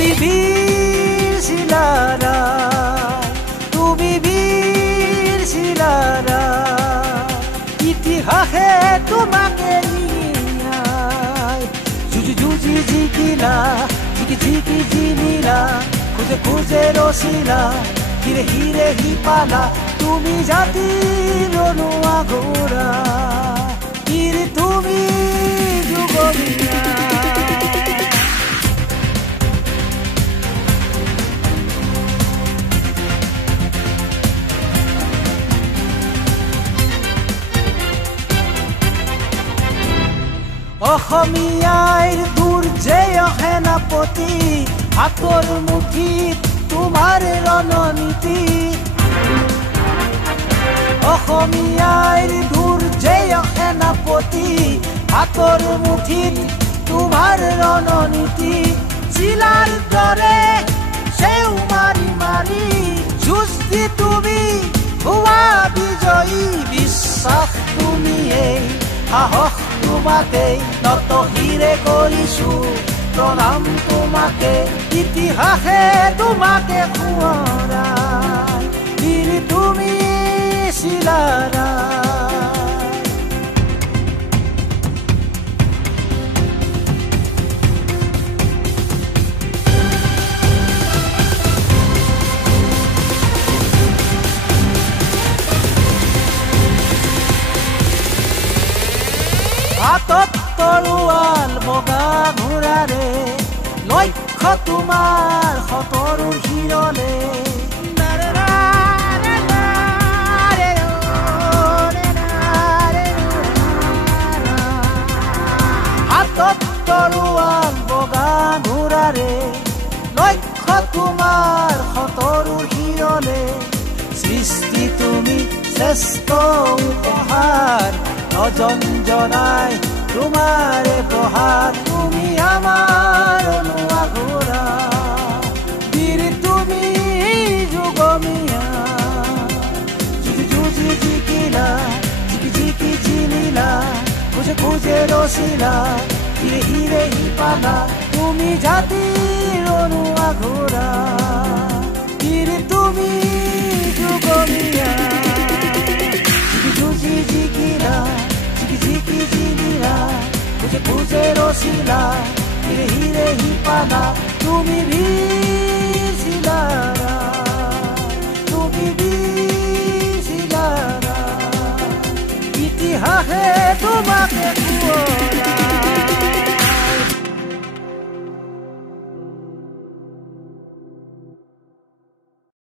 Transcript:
তুমি বীর শিলারা, তুমি বীর শিলারা, ইতিহাসে তোমাকে নিয়ায় যুজি যুজি জিকিলা, জিকি জিকি জিনিলা, খুঁজে খুঁজে রসিলা, হিরে হিরে হিপালা, তুমি জাতির অনুয়া ঘোরা, হিরে তুমি যুগমিয়া। অসমীয়াৰ দুৰ্জয় সেনাপতি, হাতৰ মুঠিত তোমাৰ ৰণনীতি। অসমীয়াৰ দুৰ্জয় সেনাপতি, হাতৰ মুঠিত তোমাৰ ৰণনীতি। চিলাৰ দৰে সেউ মাৰি মাৰি যুঁজ দি তুমি হোৱা বিজয়ী, বিশ্বাস তুমিয়েই, সাহস তোমাকে, নত হিৰে কৰিছো প্ৰণাম তোমাকে, ইতিহাসে তোমাকে সোঁৱৰাই, বীৰ তুমি শিলাৰা। হাতত তৰোৱাল বগা ঘোঁৰাৰে, লক্ষ্য তোমাৰ সতৰুৰ শিৰলে। হাতত তৰোৱাল বগা ঘোঁৰাৰে, লক্ষ্য তোমাৰ সতৰুৰ শিৰলে। সৃষ্টি তুমি শ্ৰেষ্ঠ উপহাৰ, নজন জনাই তোমাৰে প্ৰহাৰ, তুমি আমাৰ অনুৱা ঘোঁৰা, বীৰ তুমি যুগমিয়া। যুঁজি যুঁজি জিকিলা, জিকি জিকি জিনিলা, খুঁজে খুঁজে ৰচিলা, হিৰে হিৰে হিপালা, তুমি জাতিৰ অনুৱা ঘোঁৰা, বীৰ তুমি যুগমিয়া। যুঁজি যুঁজি জিকিলা, জিকি জিনিলা, খুঁজে খুঁজে ৰচিলা, হিৰে হিৰে হিপালা, তুমি বীৰ শিলাৰা, তুমি বীৰ শিলাৰা, ইতিহাসে তোমাকে সোঁৱৰাই।